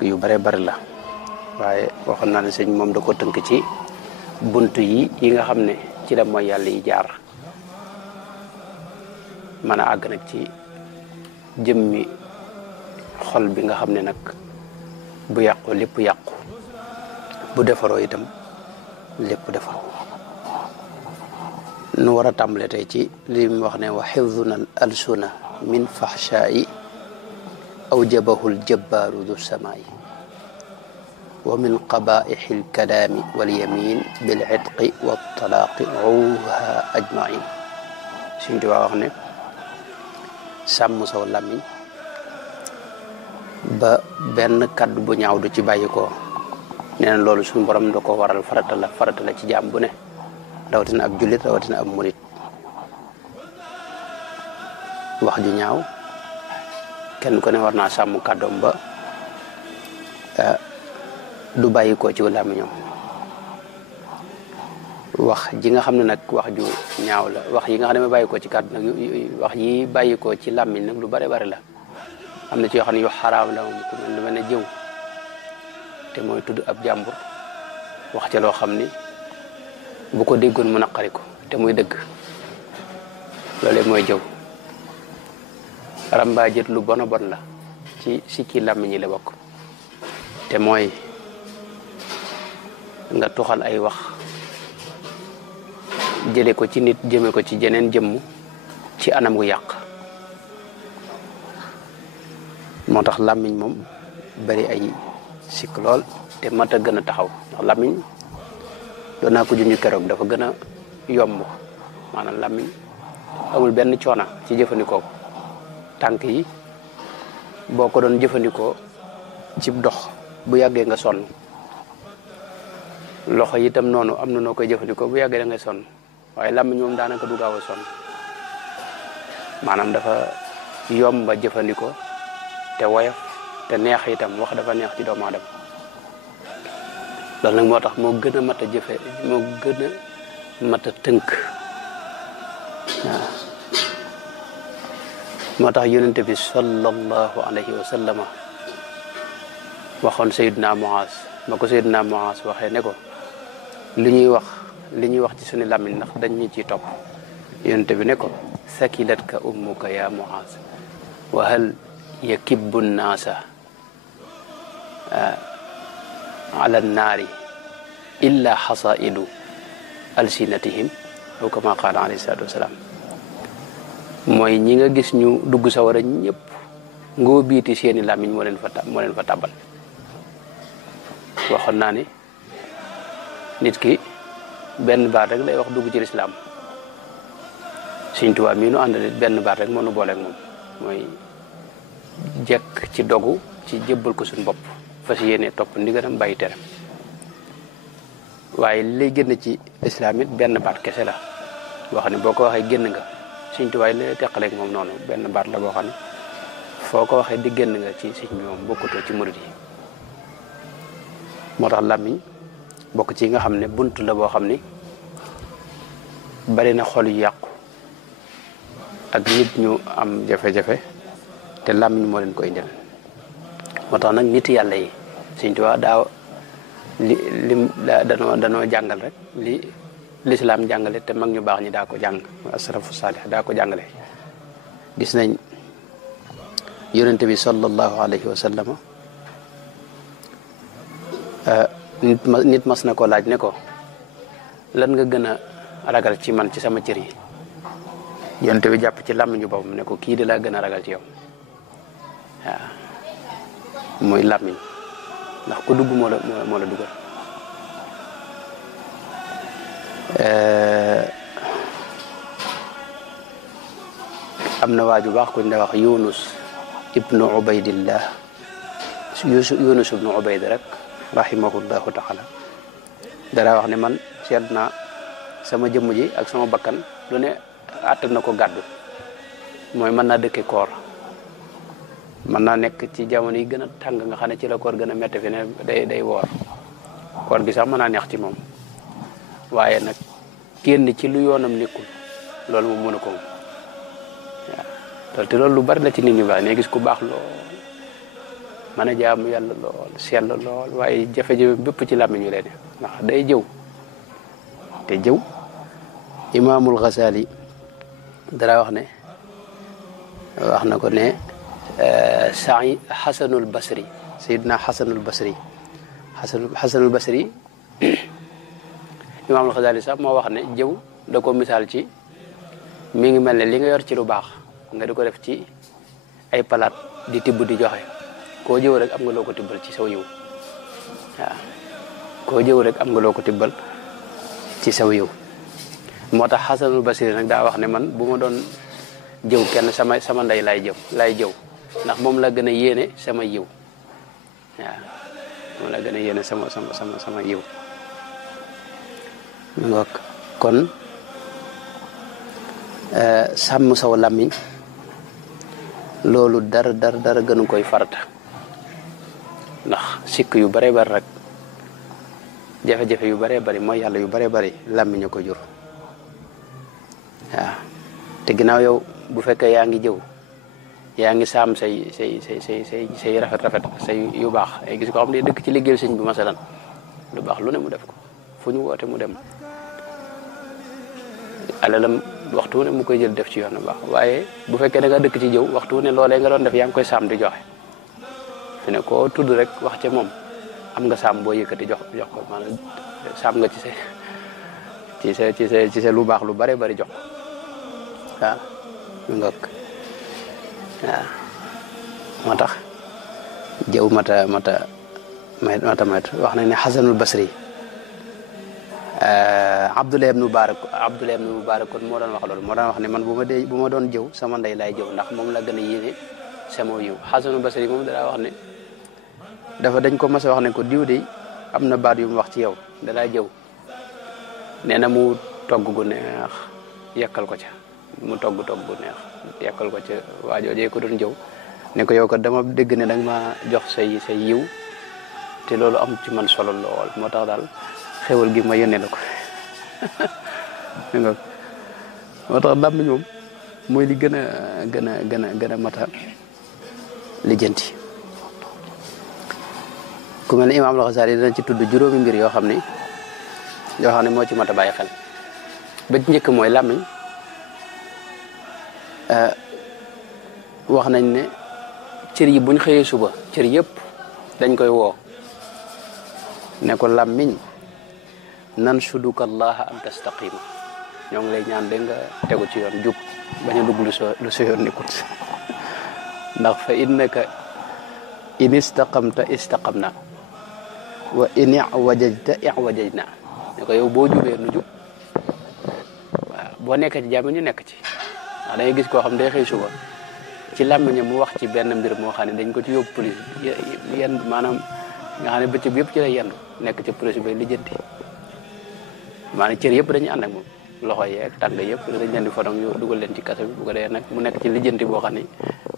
yu bare bari la waaye waxoon naa ne sëñ moom da ko tënk ci buntu yi nga xam ne ci la mooy yàlla yi jaar mën a àgg nag ci jëmmi xol bi nga xam ne nag bu yàqu lépp yàqu bu defaroo itam lépp defaroo nu war a tàmbale tey ci li mu wax ne wa xifduna al alsuna min fahshaa'i awjabahu al jabbaaru du samaa'i wa min qabaa'ixi al kalaami wal yamin bil itqi wa talaaqi uha ajmain suñ di wax ne sàmm saw làmmiñ ba benn kaddu bu ñaaw du ci bàyyi ko nee na loolu suñu borom da ko waral farata la ci jaam bu ne rawatina ab jullit rawatina ab murit wax ju ñaaw kenn ku ne war naa sàmm kàddoom ba du bàyyi ko ci làmmiñam wax ji nga xam ne nag wax ju ñaaw la wax yi nga xam ne bàyyi ko ci kàddu nag wax yi bàyyi ko ci làmmiñ nag lu bare bare la am na ci yoo xam ne yu xaraam la moom ku mel lu mel ne jëw te mooy tudd ab jàmbur wax ca loo xam ni bu ko déggoon mu naqari ko te muy dëgg loolu mooy jëw rambaajit lu bon a bon la ci kii làmmiñ yi la bokk te mooy nga tuxal ay wax jële ko ci nit jëme ko ci jeneen jëmm ci anam gu yàq moo tax làmmiñ moom bari ay sikk lool te mat a gën a taxaw ndax làmmiñ doon naa ko junj keroog dafa gën a yomb maanaam làmmiñ amul benn coona ci jëfandikoo tànk yi boo ko doon jëfandikoo ci dox bu yàggee nga sonn loxo yi itam noonu am na noo koy jëfandikoo bu yàggee da ngay sonn waaye làmmiñ moom daanaka du gaaw a sonn maanaam dafa yomba jëfandikoo te woyof te neex itam wax dafa neex ci doomu aadama loolu nag moo tax moo gën a mat a jëfe moo gën a mat a tënk waaw moo tax yonente bi sallallahu alayhi wa sallama waxoon Seydina Muaz ma ko Seydina Muaz waxee ne ko li ñuy wax ci suñu làmmiñ ndax dañ ñu ciy topp yonente bi ne ko sakilatka ummuka ya Muaz wa hal yakibbu nnaasa ala nnaari illa xasaidu alsinatihim aw kama qaala alayhi salaatu wasalaam mooy ñi nga gis ñu dugg sawara ñëpp ngoo biiti seeni làmmiñ moo leen fa tàbbal waxoon naa ni nit ki benn baat rek lay wax dugg ci lislaam Sëñ Tuubaa mii nu àndal benn baat rek moo nu booleeg moom mooy jekk ci dogu ci jébbal ko suñu bopp fas yéene topp ndigalam bàyyi tere waaye li lay génn ci lislaam it benn baat kese la boo xam ne boo ko waxee génn nga Sëñ Tuubaa li lay teqaleeg moom noonu benn baat la boo xam ne foo ko waxee di génn nga ci sëñ bi moom bokkutoo ci murid yi moo tax làmmiñ bokk ci nga xam ne bunt la boo xam ni bari na xol yu yàqu ak nit ñu am jafe-jafe te làmmiñ moo leen koy indil moo tax nag nit yàlla yi Sëñ Tuubaa daaw danoo jàngal rek li lislaam jàngale te mag ñu baax ñi daa ko jàng asrafu saalih daa ko jàngale gis nañ yonente bi sallallahu alayhi wa sallama nit mas na ko laaj ne ko lan nga gën a ragal ci man ci sama cër yi yonente bi jàpp ci làmmiñu boppam ne ko kii de laa gën a ragal ci yow waaw mooy làmmiñ ndax ku dugg moo la dugal am na waaju baax kuñ da wax Yunus ibnu Ubaydillah Yunus ibnu Ubayd rek rahimahullahu taala dara wax ne man seet naa sama jëmm ji ak sama bakkan lu ne àttan na ko gàddu mooy mën naa dëkke koor mën naa nekk ci jamono yi gën a tàng nga xam ne ci la koor gën a métti fi ne day woor koor gi sax mën naa neex ci moom waaye nag génn ci lu yoonam nekkul loolu moom mënu ko moom waaw te loolu lu bari la ci nit ñu baax ne gis ku baax lool mën a jaamu yàlla lool sell lool waaye jafe-jafe bépp ci làmmiñ wi lay ne ndax day jëw te jëw imaamul Ghazali dara wax na ko ne sa'i Hasanul Basri Seydina Hasanul Basri imaamul Ghazali sax moo wax ne jëw da ko misaal ci mi ngi mel ne li nga yor ci lu baax nga di ko def ci ay palaat di tibb di joxe koo jëw rek am nga loo ko tibbal ci saw yiw waaw koo jëw rek am nga loo ko tibbal ci saw yiw moo tax Xasanul Basri nag daa wax ne man bu ma doon jëw kenn sama ndey laay jëw ndax moom la gën a yéene sama yiw waaw moom la gën a yéene sama yiw ngoog kon sàmm saw làmmiñ loolu dara gënu koy farata ndax sikk yu bare bari rek jafe-jafe yu bare bari mooy yàlla yu bare bari làmmiñ a ko jur waaw te ginnaaw yow bu fekkee yaa ngi jëw yaa ngi saam say rafet say yu baax ay gis ko xam ne dëkk ci liggéeyu sëñ bi masalan lu baax lu ne mu def ko fu ñu woote mu dem alalam waxtu ne mu koy jël def ci yoon bu baax waaye bu fekkee da nga dëkk ci jëw waxtu ne loolee nga doon def yaa ngi koy saam di joxe fi ne koo tudd rek wax ca moom am nga saam boo yëkkati jox ko maanaam saam nga ci sa lu baax lu bare bari jox ko waaw ngok waaw moo tax jëw mata wax nañ ne Xasanul Basri Abdullah ibn Mubarak kon moo doon wax loolu moo doon wax ne man bu ma doon jëw sama ndey laay jëw ndax moom la gën a yéene sama yiw Xasanul Basri moom danaa wax ne dañ ko mas a wax ne ko diw de am na baat yu mu wax ci yow dalaa jëw nee na mu togg gu neex yekkal ko ca mu togg gu neex yekkal ko ca waajoojee ko doon jëw ne ko yow ko dama dégg ne danga ma jox say yiw te loolu am ci man solo lool moo tax daal xewal gi ma yónnee la ko moo tax làmmiñ moom mooy li gën a mata lijjanti ku mel ne Imaam Al-Ghazali dina ci tudd juróomi mbir yoo xam ne moo ci mata bàyyi xel ba ci njëkk mooy làmmiñ wax nañ ne cër yi buñ xëyee suba cër yëpp dañ koy woo ne ko làmmiñ nanshuduka allaha an tastaqima ñoo ngi lay ñaan de nga tegu ci yoon jub bañ a dugg lu sa yoon nekkut ndax fa innaka in istaqamta istaqamna wa in i'wajajta i'wajajna ne ko yow boo jubee nu jub waaw boo nekkee ci jàmm ñu nekk ci ndax da ngay gis koo xam day xëy suba ci làmmiñam mu wax ci benn mbir moo xam ne dañ ko ci yóbbu police yenn maanaam nga xam ne bëccëg yëpp ci lay yendu nekk ci police bay lijjanti maanaam cër yëpp dañuy ànd ak moom loxo yeeg tànk yëpp dañ leen di fodong yu dugal leen ci kaso bi bu ko dee nag mu nekk ci lijjanti boo xam ne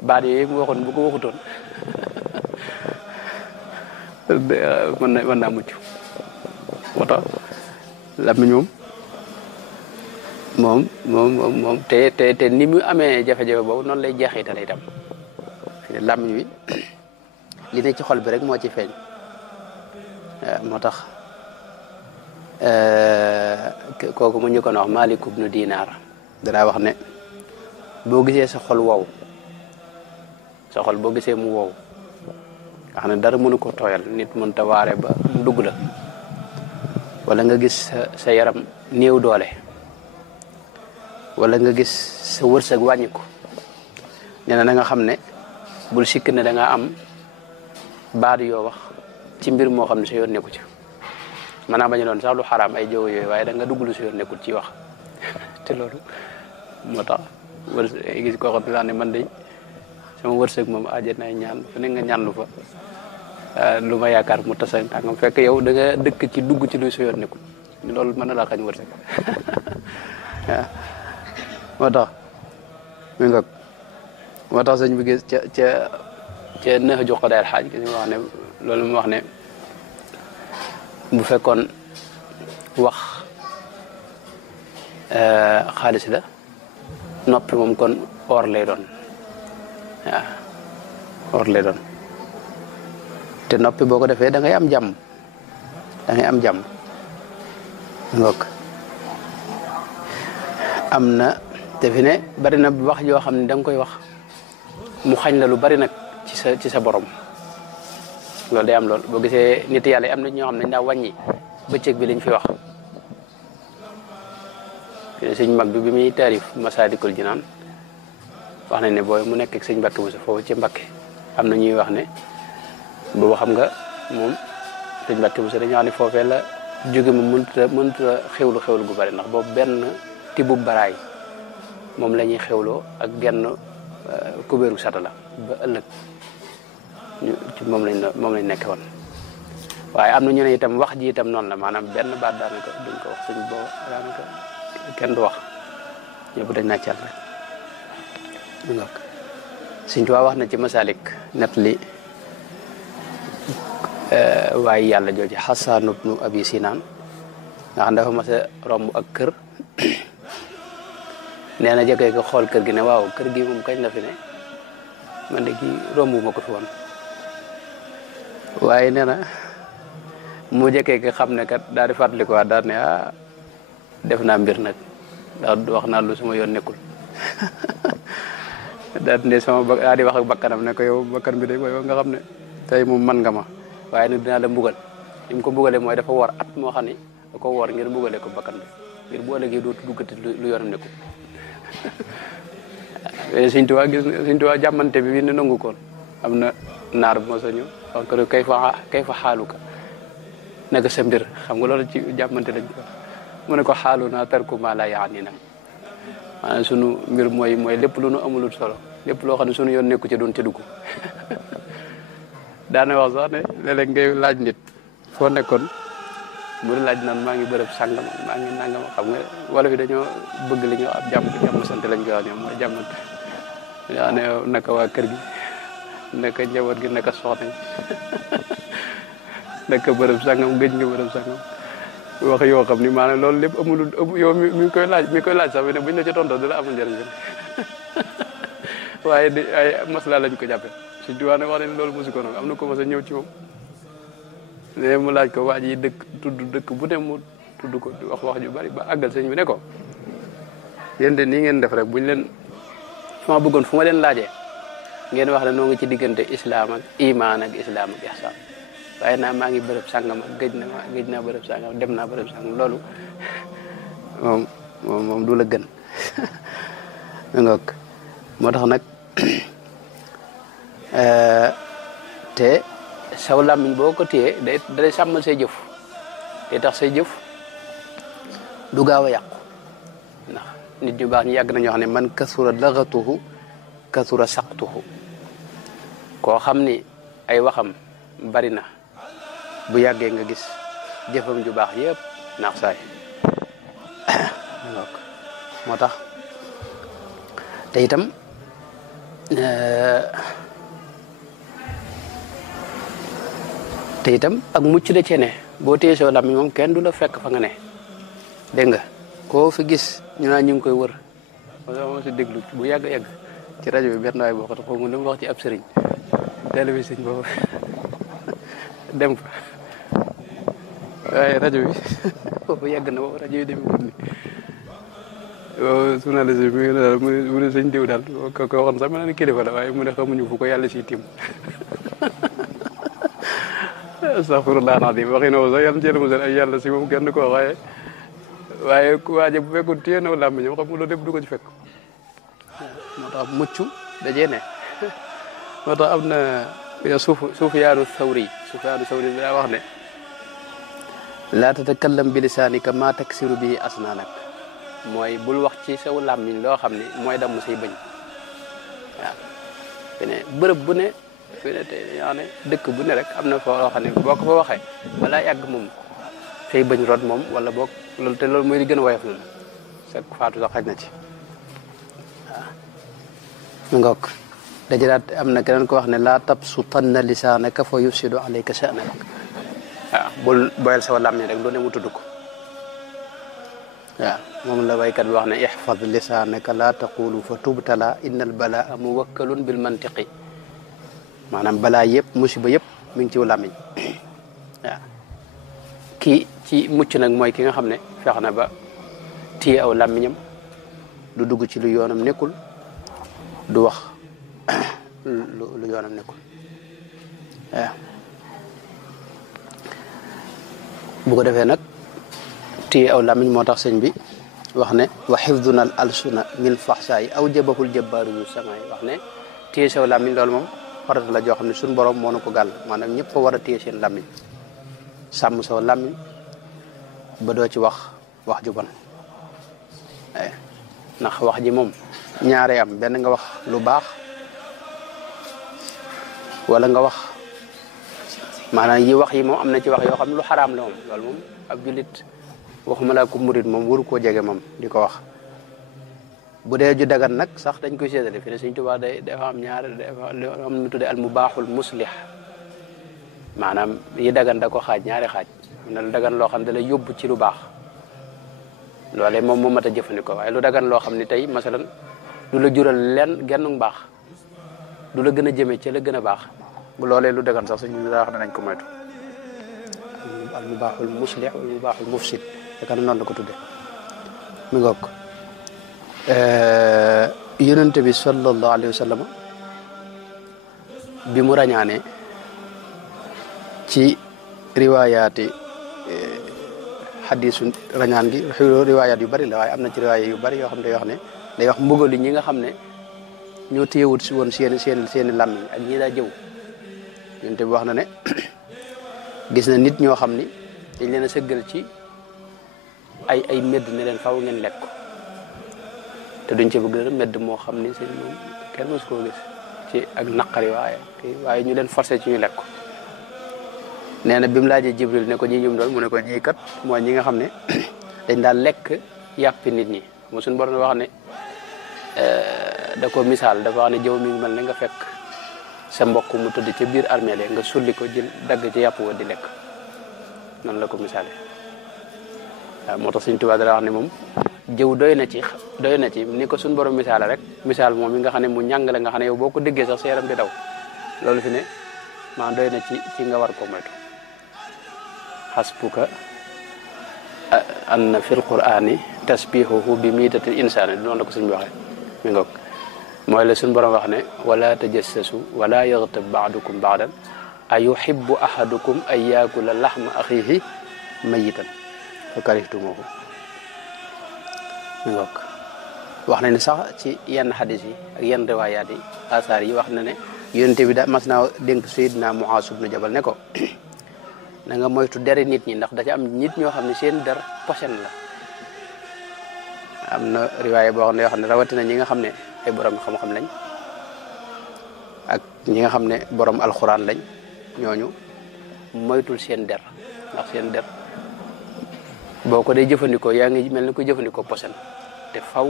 baat yooyu mu waxoon bu ko waxutoon mën naa mucc moo tax làmmiñ moom te ni mu amee jafe-jafe boobu noonu lay jeexitale itam fi ne làmmiñ wi li ne ci xol bi rek moo ci feeñ moo tax kooku mu ñu ko wax Malik ibnu Dinar danaa wax ne boo gisee sa xol wow sa xol boo gisee mu wow nga xam ne dara mënu ko tooyal nit mën ta waare ba mu dugg la wala nga gis sa yaram néew doole wala nga gis sa wërsëg wàññi ko nee na nga xam ne bul sikk ne da nga am baat yoo wax ci mbir moo xam ne sa yoon nekku ci maanaam bañu doon sax lu xaraam ay jëw yooyu waaye da nga dugg lu sa yoon nekkul ci wax te loolu moo tax gis koo xam ne sax ne man de sama wërsëg moom aaje nay ñaan fu ne nga ñaan lu fa lu ma yaakaar mu tasa nga fekk yow da nga dëkk ci dugg ci lu sa yoon nekkul loolu mën na laa xañ wërsëg waaw moo tax sëñ bi gis ca nëx jox ko daal xaaj gis nga wax ne loolu mu wax ne bu fekkoon wax xaalis la noppi moom kon or lay doon waaw or lay doon te noppi boo ko defee da ngay am jàmm da ngay am jàmm ngoog am na te fi ne bari na wax yoo xam ne da nga koy wax mu xañ la lu bari nag ci sa borom loolu day am lool boo gisee nit yàlla yi am na ñoo xam ne daa wàññi bëccëg bi liñ fi wax sëñ mag bi muy taarif Masaalikul Jinaan wax nañ ne booy mu nekk ak sëñ Mbàkke Buso foofu ci Mbàkke am na ñuy wax ne boobu xam nga moom sëñ Mbàkke Buso dañoo wax ne foofee la jóge mu mënta xewlu gu bari ndax boobu benn tibu baraay moom la ñuy xewloo ak genn kubéeru satala ba ëllëg ci moom lañ nekk woon waaye am na ñu ne itam wax ji itam noonu la maanaam benn baat daanaka duñ ko wax suñ boo daanaka kenn du wax ñëpp dañ naa cal rek ñu nga Sëñ Tuubaa wax na ci Masaalik net li waaye yàlla jooju Xasaan ibnu Abi Sinaan nga xam dafa mas a romb ak kër nee na jëkkee ko xool kër gi ne waaw kër gi moom kañ la fi ne man de kii romb ma ko fi woon waaye nee na mu jëkkee ko xam ne kat daal di fàttaliku waat daal ne def naa mbir nag ndax wax naa lu sama yoon nekkul daal di ne daal di wax ak bakkanam ne ko yow bakkan bi de booy nga xam ne tey moom man nga ma waaye nag dinaa la mbugal li mu ko mbugalee mooy dafa woor at moo xam ne da ko woor ngir mbugale ko bakkan bi ngir boo léegi dootu duggati lu yoonam nekkul Sëñ Tuubaa jàmmante bi wi ne nangu koon am na naar bu ma sa ñëw wax ko kay fa xaaluka naka sa mbir xam nga loolu ci jàmmante lañ ko mu ne ko xaalu naa tarku maa laa yaani na maanaam sunu mbir mooy lépp lu nu amulul solo lépp loo xam ne sunu yoon nekku ci doon ca dugg daana wax sax ne léeg-léeg ngay laaj nit foo nekkoon mu ne laaj naan maa ngi bërëb sàngam maa ngi nangam xam nga wala fi dañoo bëgg li ñu ab jàmm sant lañ koy wax ñoom mooy jàmmante yaa ne naka waa kër gi naka njaboot gi naka soxna yi naka bërëb sàngam gëj nga bërëb sàngam wax yoo xam ni maanaam loolu lépp amulul yow mi koy laaj sax bi ne buñ la ci tontoo dala amul njëriñ waaye ay masla lañ ko jàppe Sëñ Tuubaa ne wax ne loolu mosu ko noonu am na ko mos a ñëw ci moom ne mu laaj ko waa ji dëkk bu ne mu tudd ko wax ju bari ba àggal sëñ bi ne ko yéen de nii ngeen def rek buñ leen ma bëggoon fu ma leen laajee ngeen wax ne noo ngi ci diggante islam ak iman ak islam ak ihsan waaye naa maa ngi bërëb sàngam ak gëj naa bërëb sàngam dem naa bërëb sàngam loolu moom du la gën ngoog moo tax nag te saw làmmiñ boo ko téyee day sàmmal say jëf day tax say jëf du gaaw a yàqu ndax nit ñu baax ñu yàgg nañoo xam ne man kasura lagatuhu kasura saqtuhu koo xam ni ay waxam bari na bu yàggee nga gis jëfam ju baax yëpp naax saay moo tax te itam ak mucc da cee ne boo téye soo làmmiñ moom kenn du la fekk fa nga ne dégg nga koo fi gis ñu naan ñu ngi koy wër ma si déglu bu yàgg ci rajo bi benn waay boo ko taxaw mu dem wax ci ab sëriñ télévision boobu dem fa waaye rajo bi boobu yàgg na boobu rajo yi demee wut ni journaliste bi mu ne sëñ diw daal ko waxoon sax ma ne kilifa la waaye mu ne xamuñu fu ko yàlla si tim astaghfirullah nadim waxi na sax yàlla jël musal ay yàlla si moom kenn ko waaye waaje bu fekkoon téye na làmmiñam xam nga loolu lépp du ko ci fekk moo tax mucc dajee ne moo tax am na Sufyaanu Sawri daa wax ne laa tatakallam bi lisaanika maa taksiru bihi asnaanak mooy bul wax ci saw làmmiñ loo xam ne mooy damm say bëñ waaw fi ne bërëb bu ne fi ne te yaa ne dëkk bu ne rek am na foo loo xam ne boo ko fa waxee balaa yàgg moom say bëñ rot moom wala boog loolu te loolu mooy li gën a woyof loolu sax faatu sax xaj na ci waaw mu ngoog dajalaat am na keneen ko wax ne laa tabsutanna lisaanaka fa yufsidu alayka sha'nak waaw bul boyal sa làmmiñ rek lu ne mu tudd ko waaw moom la waykat bi wax ne ihfad lisaanaka laa taqulu fa tubtala inna al balaa muwakkalun bil mantiqi maanaam balaa yëpp musiba yëpp mi ngi ciw làmmiñ waaw kii ci mucc nag mooy ki nga xam ne fex na ba téye aw làmmiñam du dugg ci lu yoonam nekkul du wax lu yoonam nekkul waaw bu ko defee nag téye aw làmmiñ moo tax sëñ bi wax ne wa xifduna al alsuna min faxsaayi aw jabahul jabbaaru yu samaay wax ne téye saw làmmiñ loolu moom farata la joo xam ne suñu borom moo nu ko gàll maanaam ñëpp ko war a téye seen làmmiñ sàmm saw làmmiñ ba doo ci wax ju bon ndax wax ji moom ñaare am benn nga wax lu baax wala nga wax maanaam yi wax yi moom am na ci wax yoo xam ne lu xaraam la moom loolu moom ab jullit waxuma laa ko murit moom waru koo jege moom di ko wax bu dee ju dagan nag sax dañ koy séddale fi ne Sëñ Tuubaa dafa am ñaar dafa am nu tuddee al mubaaxul muslih maanaam yi dagan da ko xaaj ñaari xaaj na lu dagan loo xam ne da lay yóbbu ci lu baax loolee moom moo mat a jëfandikoo waaye lu dagan loo xam ne tey masalan du la jural lenn genn baax du la gën a jëmee ci la gën a baax bu loolee lu dagan sax suñu daa wax ne nañ ko moytu al mubaaxul muslih wal mubaaxul mufsid yaakaar na noonu la ko tuddee mi ngoog yonente bi sallallahu alayhi wa sallam bi mu rañaane ci riwaayaati xadiisu rañaan gi riwaayaat yu bari la waaye am na ci riwaayaat yu bari yoo xam ne day wax mbugalu ñi nga xam ne ñoo téyewut si woon seeni làmmiñ ak ñi daa jëw yonente bi wax na ne gis na nit ñoo xam ni dañ leen a sëggal ci ay medd ne leen faw ngeen lekk ko te duñ ci bëgg dara medd moo xam ni seen moom kenn mësu koo gis ci ak naqari waaye ñu leen forcé ci ñu lekk ko nee na bi mu laajee Jibril ne ko ñi ñum doon mu ne ko ñii kat mooy ñi nga xam ne dañ daal lekk yàppi nit ñi mo suñu borom wax ne da ko misaal dafa wax ne jëw mi ngi mel ne nga fekk sa mbokk mu tëdd ca biir armeel nga sulli ko jël dagg ci yàpp wa di lekk noonu la ko misaale waaw moo tax Sëñ Tuubaa dara wax ne moom jëw doy na ci ni ko suñu borom misaale rek misaal moom mi nga xam ne mu ñàng la nga xam ne yow boo ko déggee sax sa yaram di daw loolu fi ne maa doy na ci nga war ko moytu xasbuka anna fil qur'ani tasbihuhu bi miitatil insaani noonu la ko suñ bi waxee mi ngoog mooy la suñu borom wax ne wala tajassasu wala yaghtab ba'dukum ba'dan ayuhibbu ahadukum an yaakula laxma axiihi mayitan fa karihtumuhu mi ngoog wax na ne sax ci yenn xadis yi ak yenn riwaayaat yi asaar yi wax na ne yonente bi da mas naa dénk Seydina Muaaz ibnu Jabal ne ko na nga moytu deri nit ñi ndax da ci am nit ñoo xam ne seen der posen la am na riwaaya boo xam ne yoo xam ne rawatina ñi nga xam ne ay borom xam-xam lañ ak ñi nga xam ne borom alxuraan lañ ñooñu moytul seen der ndax seen der boo ko dee jëfandikoo yaa ngi mel ni ko jëfandikoo posen te faw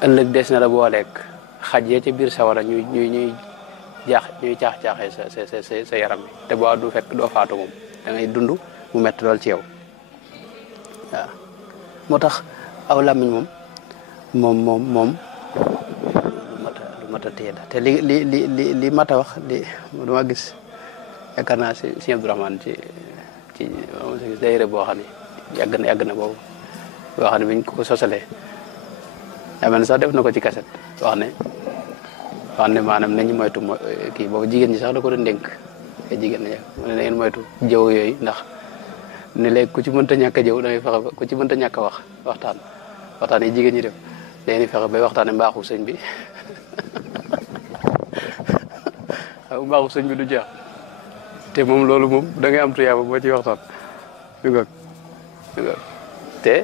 ëllëg des na la booleeg xaj ya ca biir sawara ñuy caax-caaxee sa yaram bi te boo du fekk doo faatu moom da ngay dund mu metti lool ci yow waaw moo tax aw làmmiñ moom lu mat a téye la te li mat a wax dama gis yaakaar naa si Abdourahmane ci dayre boo xam ne yàgg na boobu boo xam ne biñ ko sosalee yaa mel ne sax def na ko ci kaset wax ne maanaam nañu moytu kii boobu jigéen ñi sax da ko doon dénk ay jigéen ñi mu ne na ngeen moytu jëw yooyu ndax ne léegi ku ci mënta ñàkk a jëw da ngay fexe ba ku ci mënta ñàkk a waxtaan yi jigéen ñi def dañuy fexe bay waxtaane mbaaxu sëñ bi mbaaxu sëñ bi du jeex te moom loolu moom da ngay am tuyaaba boo ci waxtaan du ngoog te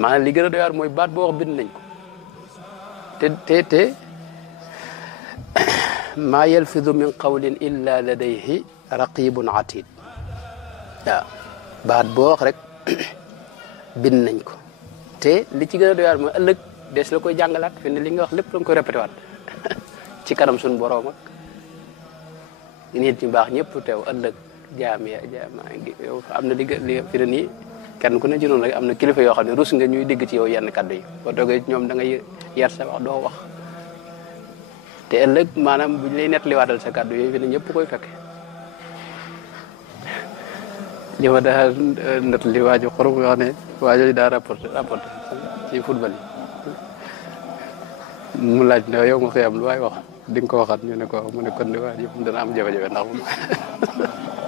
maanaam li gën a doy waar mooy baat boo wax bind nañ ko te maa yalfidu min qawlin illa ladayhi raqibun atid waaw baat boo wax rek bind nañ ko te li ci gën a doy waar mooy ëllëg des la koy jàngalaat fi ne li nga wax lépp la nga koy répété waat ci kanam suñu boroom ak nit ñu baax ñëpp teew ëllëg yow am na li fi ne nii kenn ku ne ci noonu rek am na kilifa yoo xam ne rus nga ñuy dégg ci yow yenn kaddu yi boo toogee ñoom da ngay yar sa wax doo wax te ëllëg maanaam buñ lay nettaliwaatal sa kaddu yooyu fi ne ñëpp koy fekke li ma daa nat li waaju xorom yoo xam ne waajooju daa rapporté ci football yi mu laaj ne yow ma xëyam lu waay wax di nga ko waxaat ñu ne ko mu ne kon ne waaj moom dana am jafe-jafe ndax moom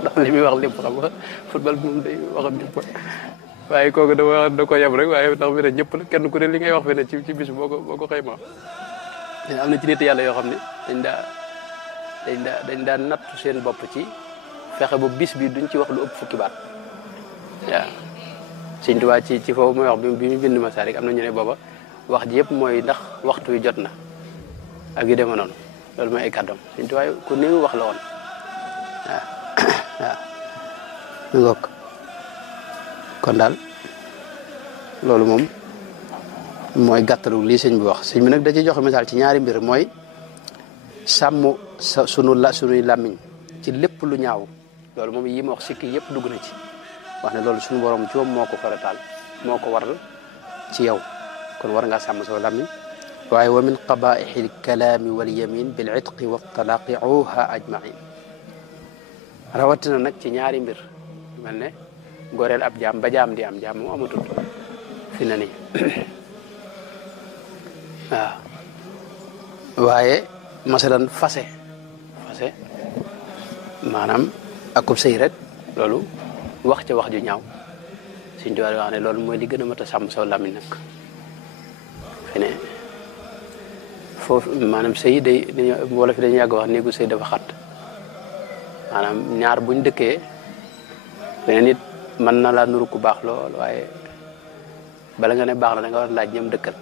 ndax li muy wax lépp xam nga football bi moom day waxam lépp waaye kooku da ko yem rek waaye ndax fi ne ñëpp la kenn ku ne li ngay wax fi ne ci bis boo ko xëyma am na ci nit yàlla yoo xam ne dañ daa nattu seen bopp ci fexe ba bis bi duñ ci wax lu ëpp fukki baat waaw Sëñ Tuubaa ci foofu mooy wax bi mu bind Masaalik am na ñu ne booba wax ji yëpp mooy ndax waxtu wi jot na ak yu demee noonu loolu mooy ay kàddoom Sëñ Tuubaa ku néew wax la woon waaw ñu ngokk kon daal loolu moom mooy gàttalu lii sëñ bi wax sëñ bi nag da ciy joxe misaal ci ñaari mbir mooy sàmm sunuy làmmiñ ci lépp lu ñaaw loolu moom yi ma wax sikki yëpp dugg na ci wax ne loolu suñu borom ci moom moo ko farataal moo ko waral ci yow kon war ngaa sàmm soo làmmiñ waaye wa min qabaixi lkalaami walyamin bil itqi wa talaaqi uha ajmain rawatina nag ci ñaari mbir mel ne goreel ab jaam ba jaam di am jaam moom amatul fi na nii waaw waaye masalan fase maanaam akub sëy rek loolu wax ca wax ju ñaaw Sëñ Tuubaa wax ne loolu mooy li gën a mat a sàmm saw làmmiñ nag fi ne foofu maanaam sëy wala fi dañu yàgg wax néegu sëy dafa xat maanaam ñaar buñ dëkkee fi ne nit mën na laa nuru ku baax lool waaye bala nga ne baax na da nga war a laaj ñam dëkkal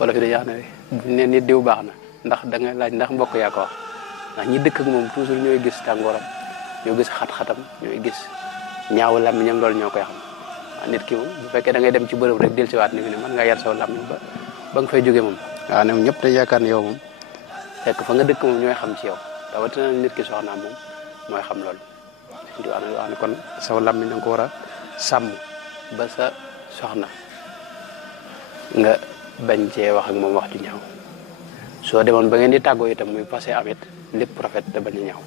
wala fi dañuy wax ne buñ ne nit diw baax na ndax da nga laaj ndax mbokk yaa ko wax ndax ñi dëkk ak moom toujours ñooy gis tàngooram ñoo gis xat-xatam ñooy gis ñaaw làmmiñam loolu ñoo koy xam waaw nit ki moom bu fekkee da ngay dem ci bërëb rek del siwaat ni fi ne mën ngaa yar saw làmmiñ ba nga fay jóge moom waaw ne ñëpp dañ yaakaar ne yow moom fekk fa nga dëkk moom ñooy xam ci yow rawatina nit ki soxnaam moom mooy xam loolu di wax ne kon saw làmmiñ da nga ko war a sàmm ba sa soxna nga bañ cee wax ak moom wax ju ñaaw soo demoon ba ngeen di tàggoo itam muy passé amit lépp rafet te bañ a ñaaw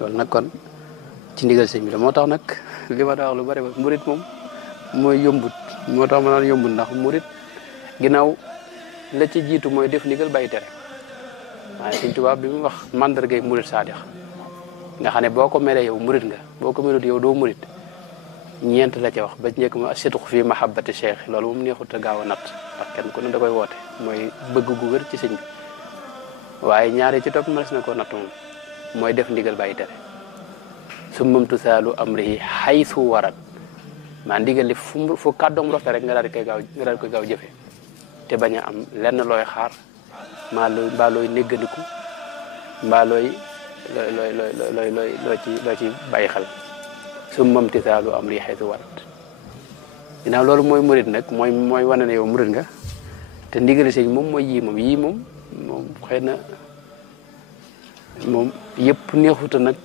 loolu nag kon ci ndigal sëñ bi la moo tax nag li ma daa wax lu bari ba murit moom mooy yombut moo tax ma naan yombut ndax murit ginnaaw la ci jiitu mooy def ndigal bàyyi tere waaye Sëñ Tuubaa bi mu wax mandargay murit saadix nga xam ne boo ko melee yow murit nga boo ko melut yow doo murit ñeent la ca wax ba njëkk ma sidqu fi mahabbati cheikh loolu moom neexut a gaaw a natt ndax kenn ku ne da koy woote mooy bëgg gu wér ci sëñ bi waaye ñaari ci topp mënees na koo natt moom mooy def ndigal bàyyi tere summam tusaalu amrihi xaysu warat maa ndigal li fu kàddoom rote rek nga daal di koy gaaw jëfe te bañ a am lenn looy xaar mbaa looy néggandiku mbaa loo ci bàyyi xel summam tusaalu amrihi xaysu warat ginnaaw loolu mooy murit nag mooy wane ne yow murit nga te ndigali sëñ moom mooy yii moom xëy na moom yëpp neexuta nag